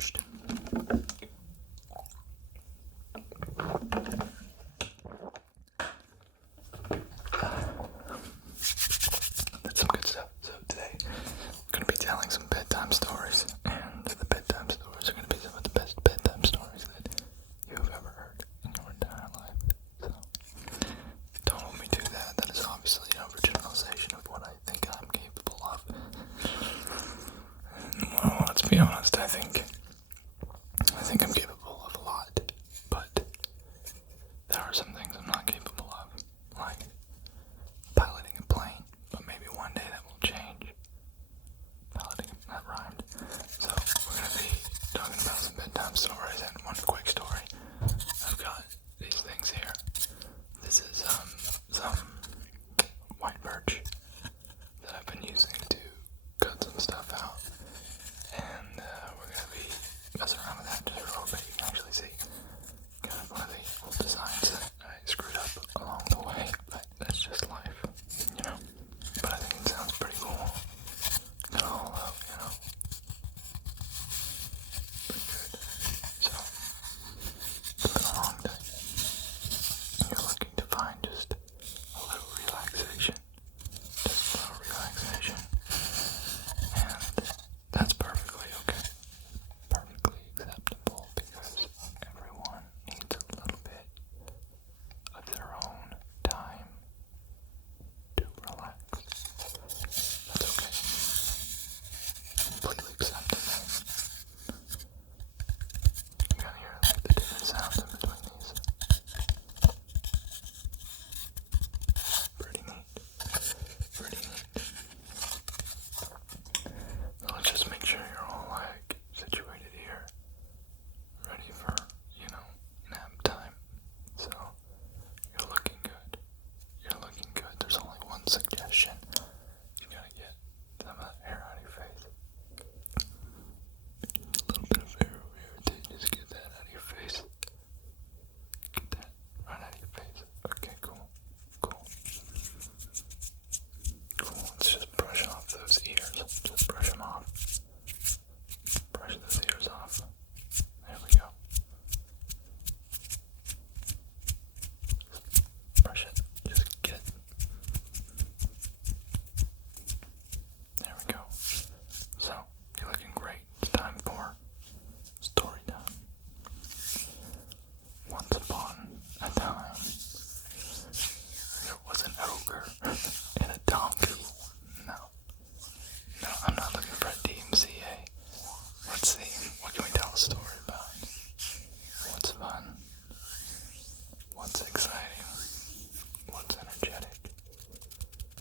parched. That's some good stuff. So today, I'm going to be telling some bedtime stories, and the bedtime stories are going to be some of the best bedtime stories that you have ever heard in your entire life. So, don't hold me to that. That is obviously an overgeneralization of what I think I'm capable of. Well, let's be honest, I think I'm capable of a lot, but there are some things I'm not capable of, like piloting a plane, but maybe one day that will change. Piloting, that rhymed. So, we're going to be talking about some bedtime stories, and one quick story. I've got these things here. This is some white birch that I've been using to cut some stuff out, and we're going to be messing around with that just for a little bit. You can actually see kind of one of the old designs that I screwed up along the way, but that's just life, you know. But I think it sounds pretty cool. Got all out, you know. Pretty good. So, it's been a long day. You're looking to find just a little relaxation. Just a little relaxation. And that's perfectly okay. Perfectly acceptable, because everyone needs a little bit of their own time to relax. That's okay. Completely acceptable. You gotta hear the different sounds in between these. Pretty neat. Pretty neat. So let's just make sure you're all like situated here, ready for, nap time. So you're looking good. You're looking good. There's only one suggestion. You gotta get some of that hair out of your face. A little bit of hair over here too. Just get that out of your face. Get that right out of your face. Okay, cool. Cool. Cool. Let's just brush off those ears. Just brush them off. Brush those ears off. There we go. Brush it. Just get it. There we go. So, you're looking great. It's time for story time. Once upon a time, there was an ogre and a donkey. No, I'm not looking for a DMCA. Let's see, what can we tell a story about? What's fun? What's exciting? What's energetic?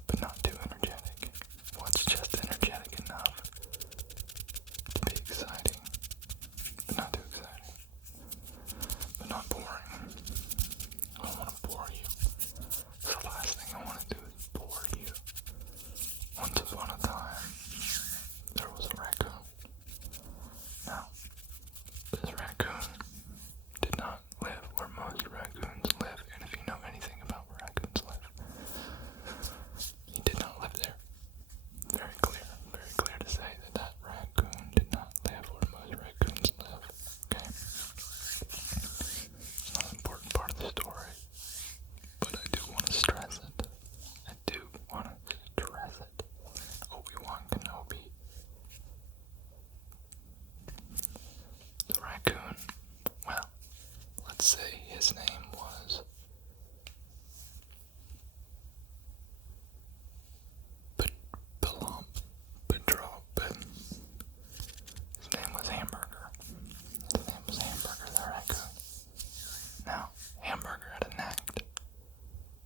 But not too energetic. What's just energetic enough to be exciting, but not too exciting, but not boring. I don't want to bore you. The last thing I want to do is bore you. Once upon a time, there was a raccoon. Now, this raccoon did not live where most raccoons live, and if you know anything about where raccoons live, he did not live there. Very clear to say that raccoon did not live where most raccoons live, okay? It's not an important part of the story, but I do want to stress it. I do want to stress it. Obi-Wan Kenobi. The raccoon, well, let's say his name was his name was Hamburger. His name was Hamburger the Raccoon. Now, Hamburger had a knack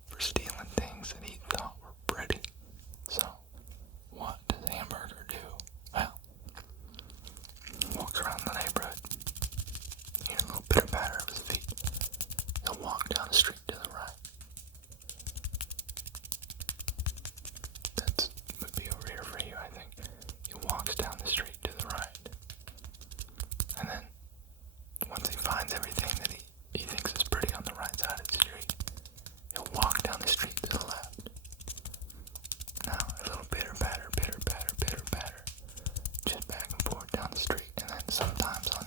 for stealing things that he thought were pretty. So, what does Hamburger do? Well, he walks around the neighborhood. You hear a little pitter patter of his feet. He'll walk down the street to the right. That would be over here for you, I think. He walks down the street to the right. And then, once he finds everything that he thinks is pretty on the right side of the street, he'll walk down the street to the left. Now, a little pitter patter, just back and forth down the street, and then sometimes on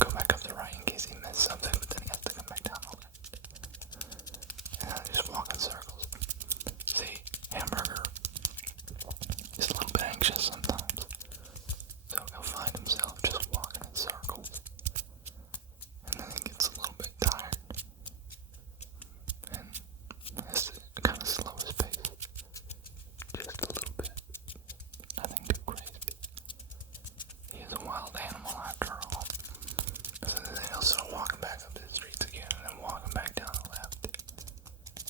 go back up the right in case he missed something, but then he has to come back down the left. And I just walk in circles. See, Hamburger is a little bit anxious sometimes, so he'll find himself just walking in circles, and then he gets a little bit tired, and has to kind of slow his pace, just a little bit, nothing too crazy. He is a wild animal after all. So then he'll start walking back up the streets again, and then walking back down the left,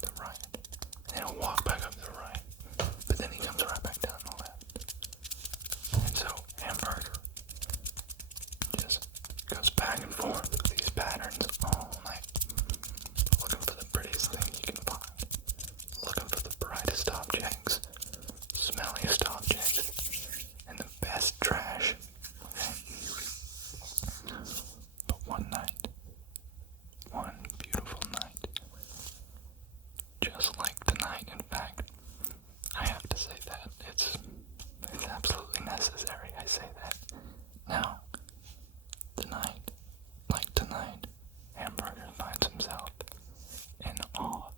the right, and then he'll walk back up the right, but then he comes right back down the left. And so Hamburger just goes back and forth with these patterns all night, looking for the prettiest thing you can find, looking for the brightest objects, smelliest objects, and the best trash. But one night, one beautiful night, just like tonight, in fact, I have to say that it's absolutely necessary I say that. Now, tonight, like tonight, Hamburger finds himself in awe,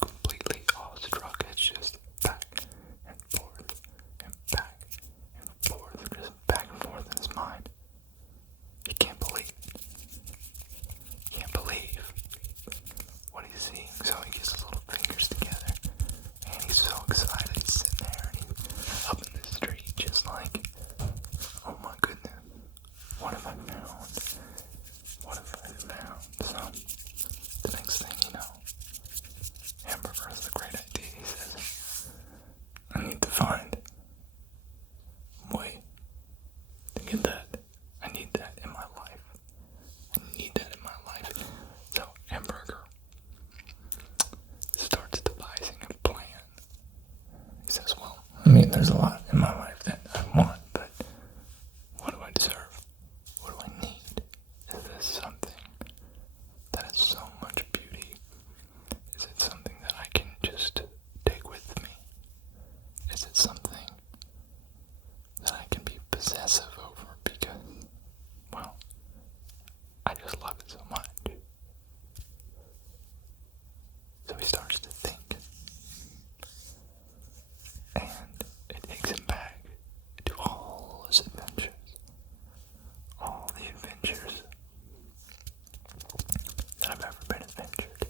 completely awestruck. It's just back and forth, and back and forth, just back and forth in his mind. He can't believe it. Can't believe what he's seeing. So he gets his little fingers together, and he's so excited. He's sitting there, and he's up in the street, just like, oh my goodness, what have I found? What have I found? So, the next thing you know, Hamburger has a great idea. He says, I need to find a way to get that. I need that in my life. I need that in my life. So, Hamburger starts devising a plan. He says, well, I mean, there's a lot in my life that I want, but what do I deserve? What do I need? Is this something that has so much beauty? Is it something that I can just take with me? Is it something that I can be possessive over because, well, I just love it so much? So he starts to think, and it takes him back to all his adventures, all the adventures that I've ever been adventured.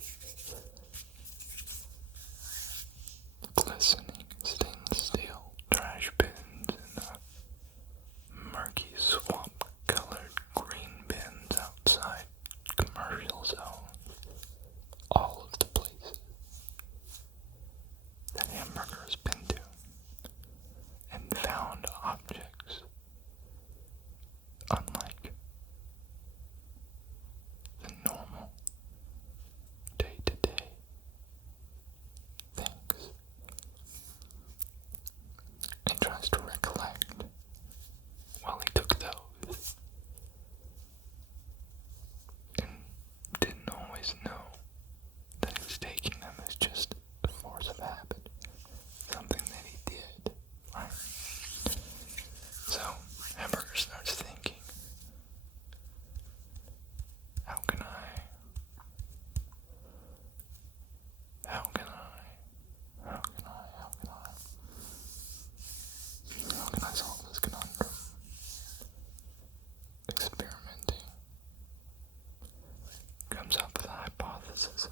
Glistening stainless steel trash bins and murky swamp-colored green bins outside commercial zones. All of the places that Hamburger has been to and found objects unlike the normal day-to-day things. He tries to recollect while he took those and didn't always know that he was taking them as just a force of habit, something that he did, right? So, Hamburger starts thinking, how can I solve this conundrum? Experimenting. Comes up with a hypothesis.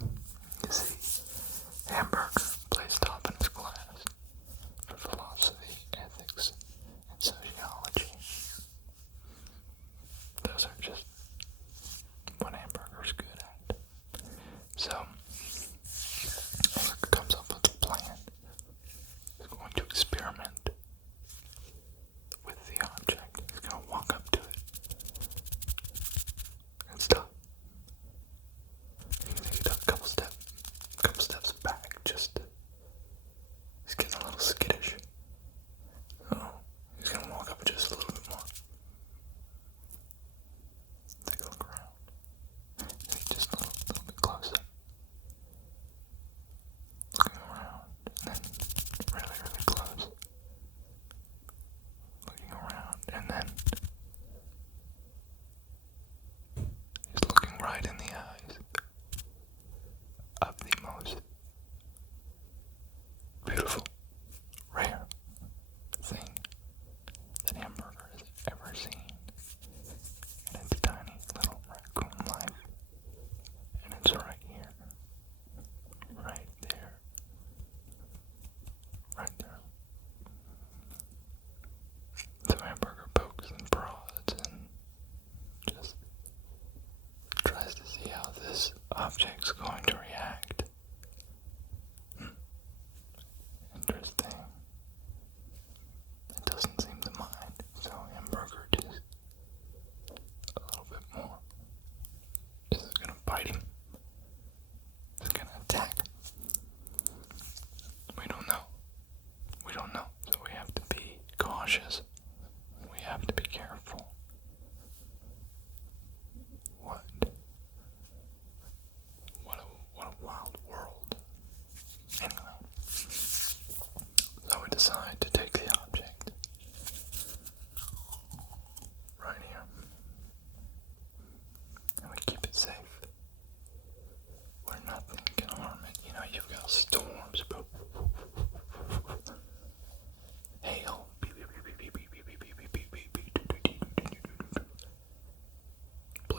You see, Hamburger plays top in his class for philosophy, ethics, and sociology. Those are just what Hamburger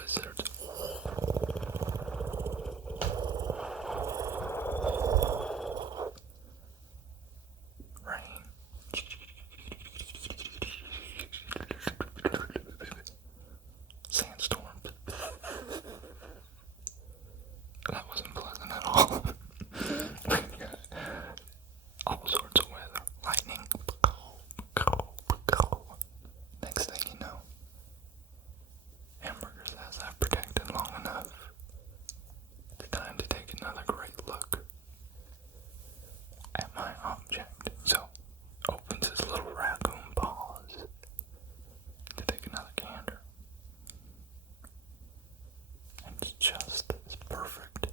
blizzards. Rain. Sandstorms. That wasn't pleasant at all. All sorts of weather. Lightning. Next thing you know, Hamburger says I've protected long enough. It's time to take another great look at my object. So, opens his little raccoon paws to take another gander. And it's just as perfect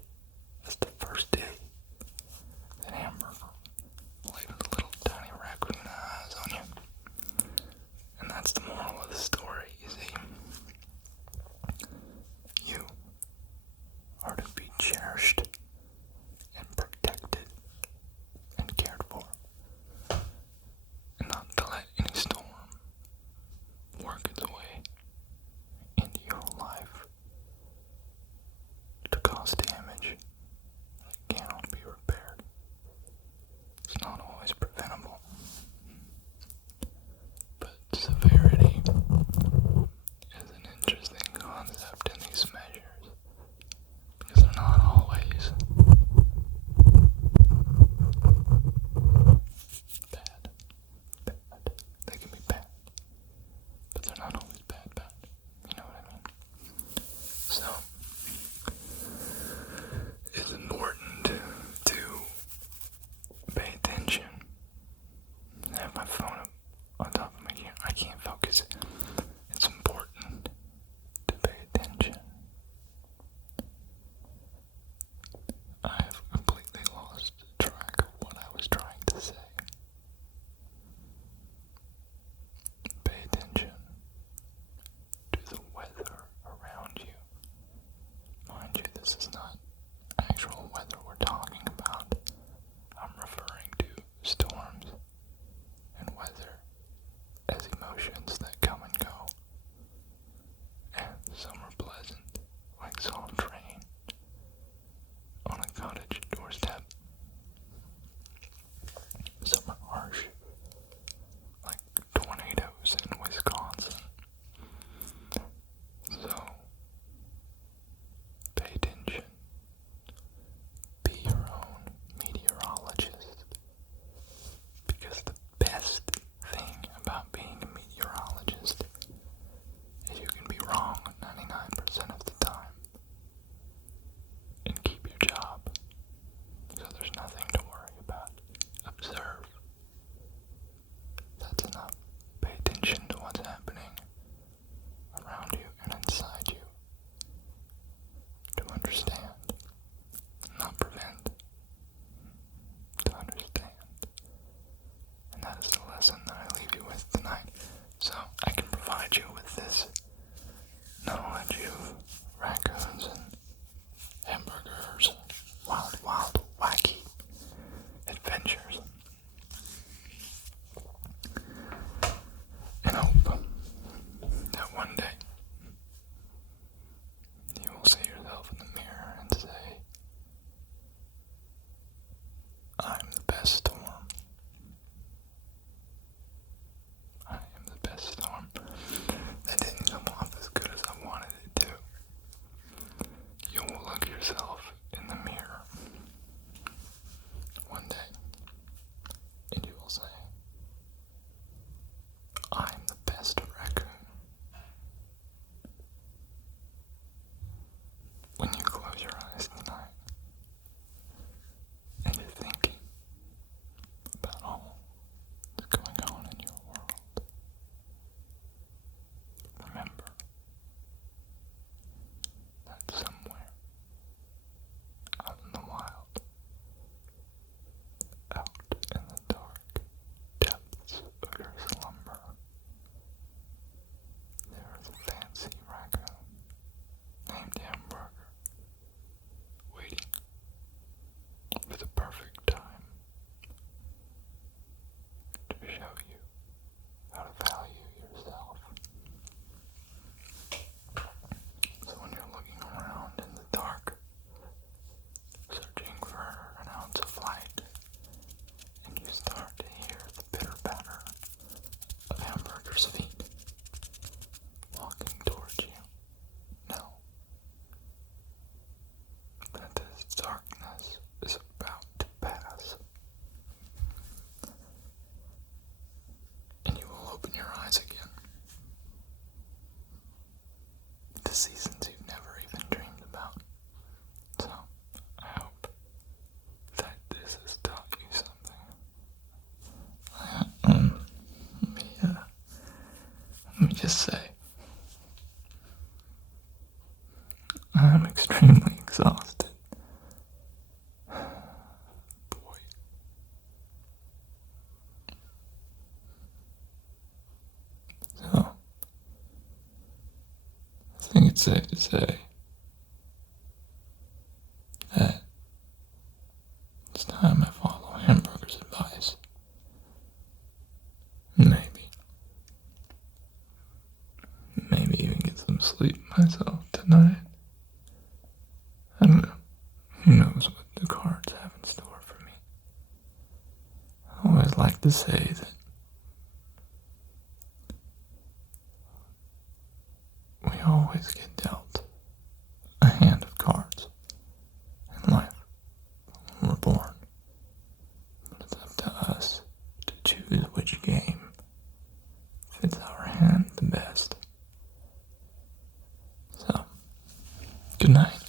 as the first day that Hamburger laid his little tiny raccoon eyes on you. And that's the moral of the story, you see. You are to be cherished and protected and cared for, and not to let any storm work its way into your life to cause damage that cannot be repaired. It's not always preventable, but severity is an interesting concept in these measures, because they're not always bad. They can be bad, but they're not always bad. You know what I mean? So, it's important to pay attention. I have my phone up on top of me here. I can't focus. It's important to pay attention. I have completely lost track of what I was trying to say. Pay attention to the weather around you. Mind you, this is not actual weather we're talking about. I'm referring to storms and weather as emotions that come and go. And some are pleasant, like soft rain on a cottage doorstep. Some are harsh, like tornadoes in Wisconsin. So, pay attention. Be your own meteorologist. Because the best thing about being a meteorologist is you can be wrong 99% of the time and keep your job. So there's nothing to worry about. Observe. That's enough. Pay attention to what's happening around you and inside you to understand, not prevent, to understand. And that is the lesson that I leave you with tonight. So I can provide you with this knowledge of raccoons and hamburgers and wild, wacky adventures. And hope that one day you will see yourself in the mirror and say, I'm the best storm. I am the best storm. That didn't come off as good as I wanted it to. You will look yourself in the mirror one day and you will say, I'm the best raccoon. When you close your eyes tonight and you're thinking about all that's going on in your world, remember that somewhere out in the wild, out in the dark depths of your slumber, there is a fancy raccoon named Hamburger just say I'm extremely exhausted. Boy. So, I think it's safe to say that it's time I follow Hamburger's advice. Maybe even get some sleep myself tonight. I don't know. Who knows what the cards have in store for me? I always like to say that we always get dealt a hand of cards in life when we're born. But it's up to us to choose which game fits our hand the best. So, good night.